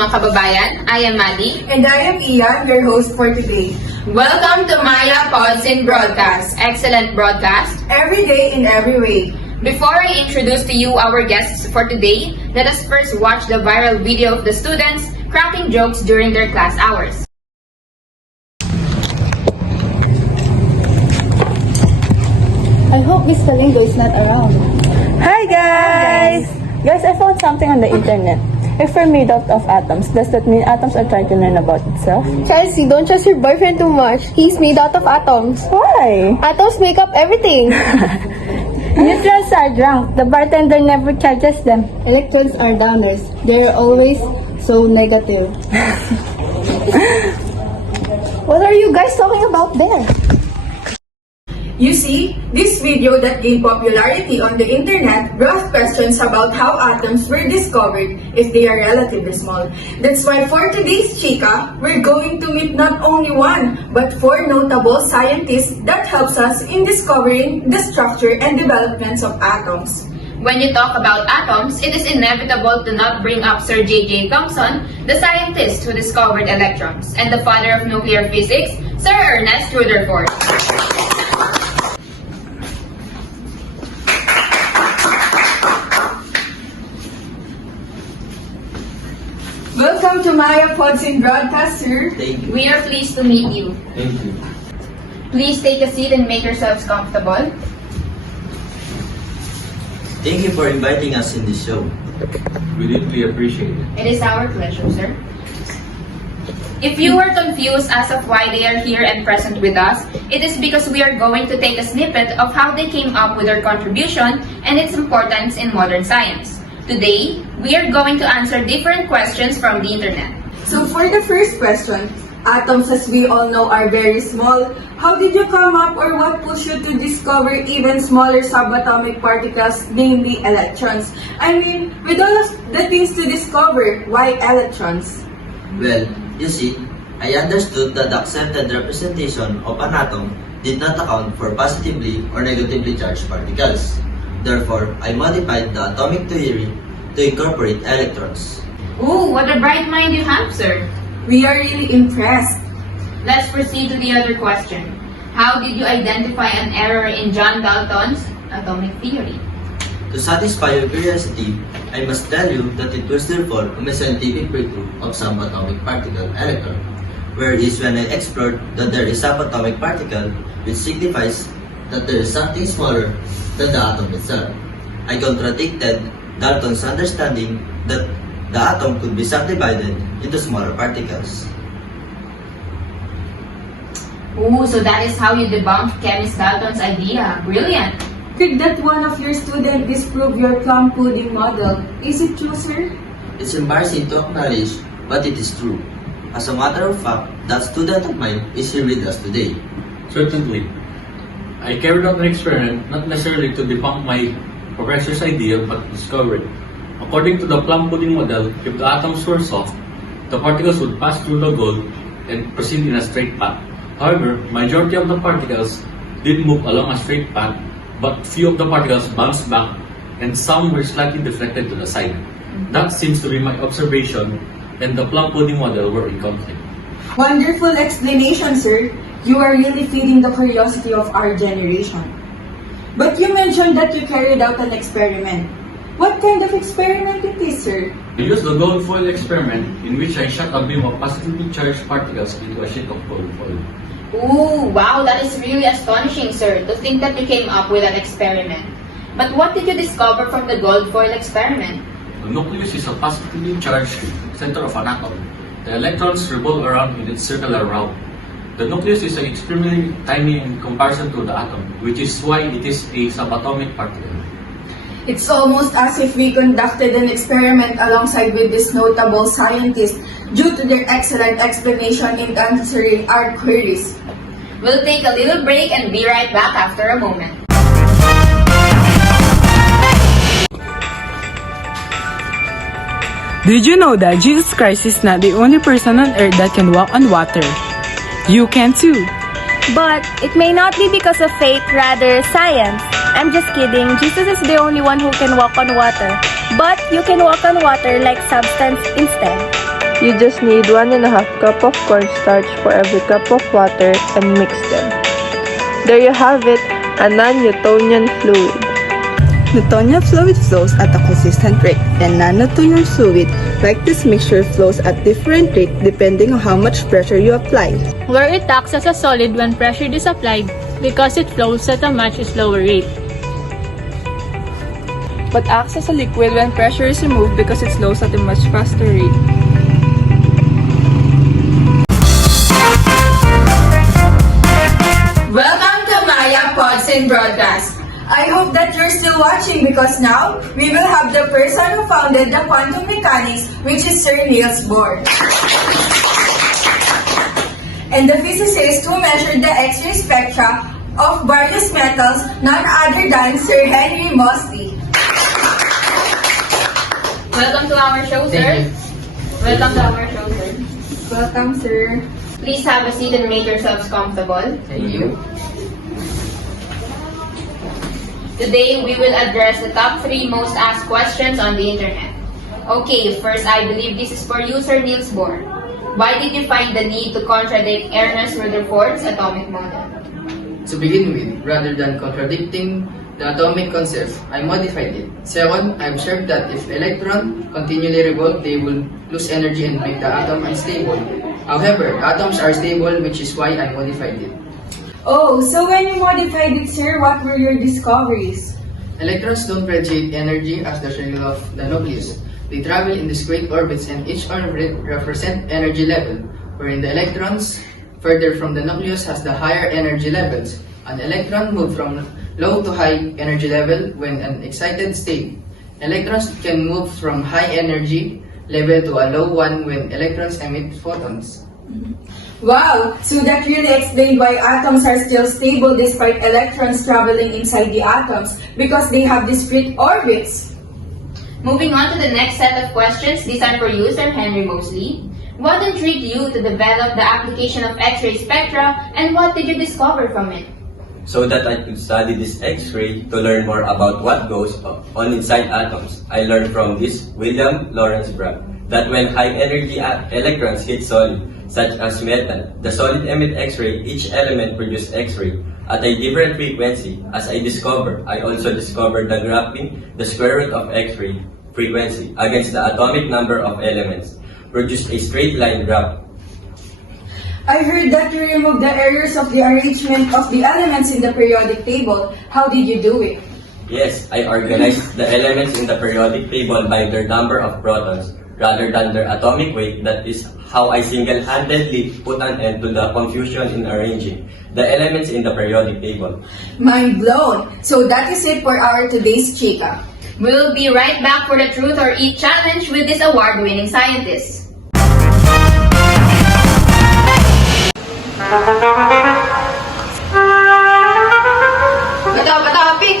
mga kababayan. I am Maddie. And I am Yya, your host for today. Welcome to MAYYA PODS in Broadcast. Excellent broadcast. Every day in every way. Before I introduce to you our guests for today, let us first watch the viral video of the students cracking jokes during their class hours. I hope Miss Calingo is not around. Hi guys! Guys, I found something on the internet. If we're made out of atoms, does that mean atoms are trying to learn about itself? Chelsea, don't trust your boyfriend too much. He's made out of atoms. Why? Atoms make up everything. Neutrons are drunk. The bartender never charges them. Electrons are downers. They're always so negative. What are you guys talking about there? You see, this video that gained popularity on the internet brought questions about how atoms were discovered if they are relatively small. That's why for today's Chika, we're going to meet not only one, but 4 notable scientists that helps us in discovering the structure and developments of atoms. When you talk about atoms, it is inevitable to not bring up Sir J.J. Thomson, the scientist who discovered electrons, and the father of nuclear physics, Sir Ernest Rutherford. Welcome to MAYYA PODS in Broadcast, sir. Thank you. We are pleased to meet you. Thank you. Please take a seat and make yourselves comfortable. Thank you for inviting us in this show. We deeply appreciate it. It is our pleasure, sir. If you were confused as of why they are here and present with us, it is because we are going to take a snippet of how they came up with their contribution and its importance in modern science. Today, we are going to answer different questions from the internet. So for the first question, atoms as we all know are very small. How did you come up or what pushed you to discover even smaller subatomic particles, namely electrons? I mean, with all of the things to discover, why electrons? Well, you see, I understood that the accepted representation of an atom did not account for positively or negatively charged particles. Therefore, I modified the atomic theory to incorporate electrons. Ooh, what a bright mind you have, sir. We are really impressed. Let's proceed to the other question. How did you identify an error in John Dalton's atomic theory? To satisfy your curiosity, I must tell you that it was therefore my scientific breakthrough of subatomic particle electron, whereas when I explored that there is subatomic particle, which signifies that there is something smaller than the atom itself. I contradicted Dalton's understanding that the atom could be subdivided into smaller particles. Ooh, so that is how you debunked chemist Dalton's idea. Brilliant! Did that one of your students disprove your plum pudding model? Is it true, sir? It's embarrassing to acknowledge, but it is true. As a matter of fact, that student of mine is here with us today. Certainly. I carried out an experiment not necessarily to debunk my professor's idea, but to discover it. According to the plum pudding model, if the atoms were soft, the particles would pass through the gold and proceed in a straight path. However, majority of the particles did move along a straight path, but few of the particles bounced back and some were slightly deflected to the side. That seems to be my observation, and the plum pudding model were in conflict. Wonderful explanation, sir. You are really feeding the curiosity of our generation. But you mentioned that you carried out an experiment. What kind of experiment it is, sir? I used the gold foil experiment in which I shot a beam of positively charged particles into a sheet of gold foil. Ooh, wow, that is really astonishing, sir, to think that you came up with an experiment. But what did you discover from the gold foil experiment? The nucleus is a positively charged center of an atom. The electrons revolve around in its circular route. The nucleus is extremely tiny in comparison to the atom, which is why it is a subatomic particle. It's almost as if we conducted an experiment alongside with this notable scientist due to their excellent explanation in answering our queries. We'll take a little break and be right back after a moment. Did you know that Jesus Christ is not the only person on earth that can walk on water? You can too. But it may not be because of faith, rather science. I'm just kidding. Jesus is the only one who can walk on water. But you can walk on water like substance instead. You just need 1.5 cup of cornstarch for every cup of water and mix them. There you have it, a non-Newtonian fluid. Newtonian fluid flows at a consistent rate, and non-Newtonian fluid, like this mixture, flows at different rate depending on how much pressure you apply. Where it acts as a solid when pressure is applied because it flows at a much slower rate. But acts as a liquid when pressure is removed because it flows at a much faster rate. Welcome to MAYYA PODS Broadcast. I hope that you're still watching because now we will have the person who founded the quantum mechanics, which is Sir Niels Bohr. And the physicist who measured the X-ray spectra of various metals, none other than Sir Henry Moseley. Welcome to our show, sir. Welcome to our show, sir. Welcome, sir. Please have a seat and make yourselves comfortable. Thank you. Today, we will address the top 3 most asked questions on the internet. Okay, first, I believe this is for you, Sir Niels Bohr. Why did you find the need to contradict Ernest Rutherford's atomic model? To begin with, rather than contradicting the atomic concept, I modified it. Second, I observed that if electrons continually revolve, they will lose energy and make the atom unstable. However, atoms are stable, which is why I modified it. Oh, so when you modified it, sir, what were your discoveries? Electrons don't radiate energy as the shell of the nucleus. They travel in discrete orbits and each orbit represents energy level, wherein the electrons further from the nucleus has the higher energy levels. An electron moves from low to high energy level when an excited state. Electrons can move from high energy level to a low one when electrons emit photons. Wow, so that really explained why atoms are still stable despite electrons traveling inside the atoms, because they have discrete orbits. Moving on to the next set of questions, these are for you, Sir Henry Moseley. What intrigued you to develop the application of X-ray spectra, and what did you discover from it? So that I could study this X-ray to learn more about what goes on inside atoms. I learned from this William Lawrence Bragg that when high-energy electrons hit solid, such as metal, the solid emit X-ray, each element produces X-ray at a different frequency. As I discovered, I also discovered that graphing the square root of X-ray frequency against the atomic number of elements produced a straight line graph. I heard that you removed the errors of the arrangement of the elements in the periodic table. How did you do it? Yes, I organized the elements in the periodic table by their number of protons rather than their atomic weight. That is how I single-handedly put an end to the confusion in arranging the elements in the periodic table. Mind blown! So that is it for our today's Chica. We'll be right back for the Truth or Eat challenge with this award-winning scientist. Topic!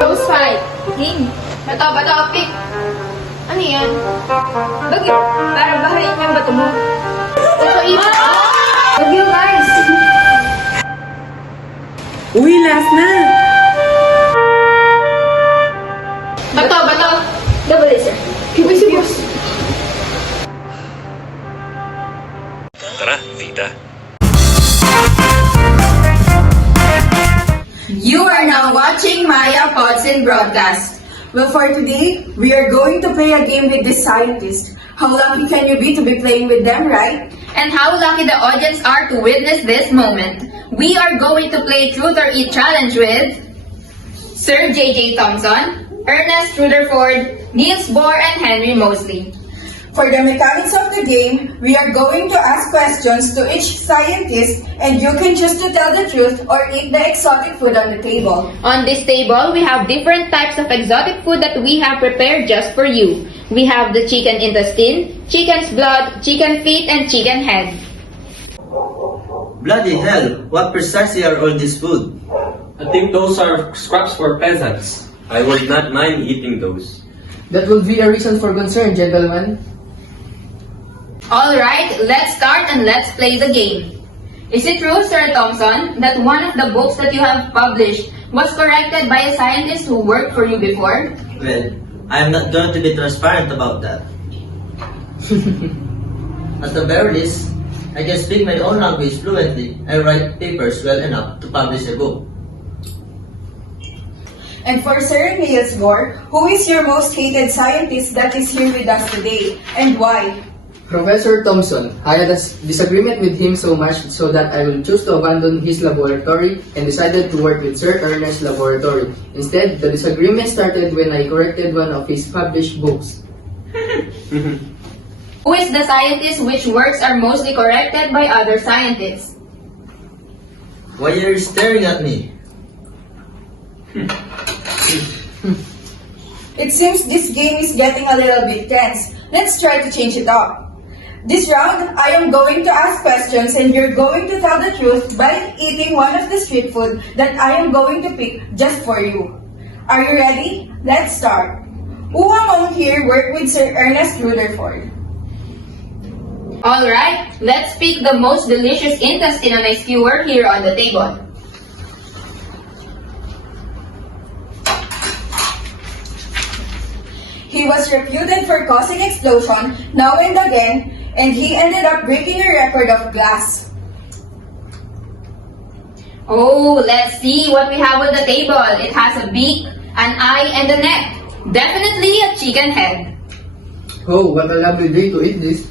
Rose fight. Game. Topic. Ano yan? Bagyo. Para bahayin yung bato mo. Ito ito. Bagyo guys. Uy, last na! Bato. Double laser. Kibus. Tara, tita. You are now watching MAYYA PODS Broadcast. Well, for today, we are going to play a game with this scientist. How lucky can you be to be playing with them, right? And how lucky the audience are to witness this moment. We are going to play Truth or Eat challenge with Sir J.J. Thompson, Ernest Rutherford, Niels Bohr, and Henry Moseley. For the mechanics of the game, we are going to ask questions to each scientist and you can choose to tell the truth or eat the exotic food on the table. On this table, we have different types of exotic food that we have prepared just for you. We have the chicken intestine, chicken's blood, chicken feet, and chicken head. Bloody hell, what precisely are all this food? I think those are scraps for peasants. I would not mind eating those. That will be a reason for concern, gentlemen. Alright, let's start and let's play the game. Is it true, Sir Thompson, that one of the books that you have published was corrected by a scientist who worked for you before? Well, I am not going to be transparent about that. At the very least, I can speak my own language fluently and write papers well enough to publish a book. And for Sir Niels Bohr, who is your most hated scientist that is here with us today, and why? Professor Thompson. I had a disagreement with him so much so that I will choose to abandon his laboratory and decided to work with Sir Ernest's laboratory. Instead, the disagreement started when I corrected one of his published books. Who is the scientist which works are mostly corrected by other scientists? Why are you staring at me? It seems this game is getting a little bit tense. Let's try to change it up. This round, I am going to ask questions and you're going to tell the truth by eating one of the street food that I am going to pick just for you. Are you ready? Let's start. Who among here worked with Sir Ernest Rutherford? Alright, let's pick the most delicious intestine on a skewer here on the table. He was reputed for causing explosion now and again, and he ended up breaking a record of glass. Oh, let's see what we have on the table. It has a beak, an eye, and a neck. Definitely a chicken head. Oh, what a lovely day to eat this.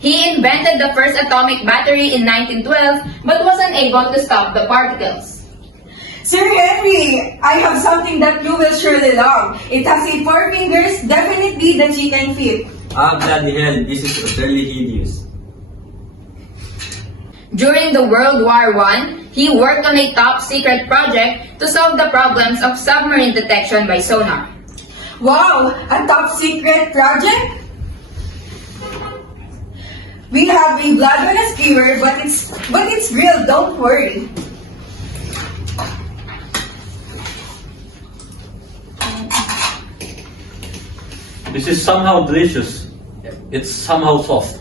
He invented the first atomic battery in 1912 but was unable to stop the particles. Sir Henry, I have something that you will surely love. It has 4 fingers, definitely the chicken feet. Ah, bloody hell, this is utterly hideous. During the World War I, he worked on a top-secret project to solve the problems of submarine detection by sonar. Wow, a top secret project? We have a blood on a skewer, but it's real, don't worry. This is somehow delicious. It's somehow soft.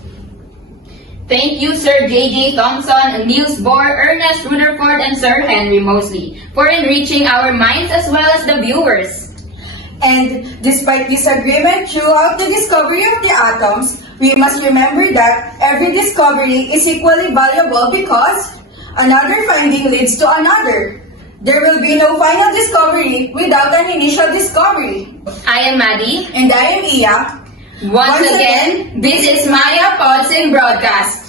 Thank you, Sir J.J. Thompson, Niels Bohr, Ernest Rutherford, and Sir Henry Moseley for enriching our minds as well as the viewers. And despite disagreement throughout the discovery of the atoms, we must remember that every discovery is equally valuable because another finding leads to another. There will be no final discovery without an initial discovery. I am Maddie. And I am Iya. Once again, this is MAYYA PODS in Broadcast.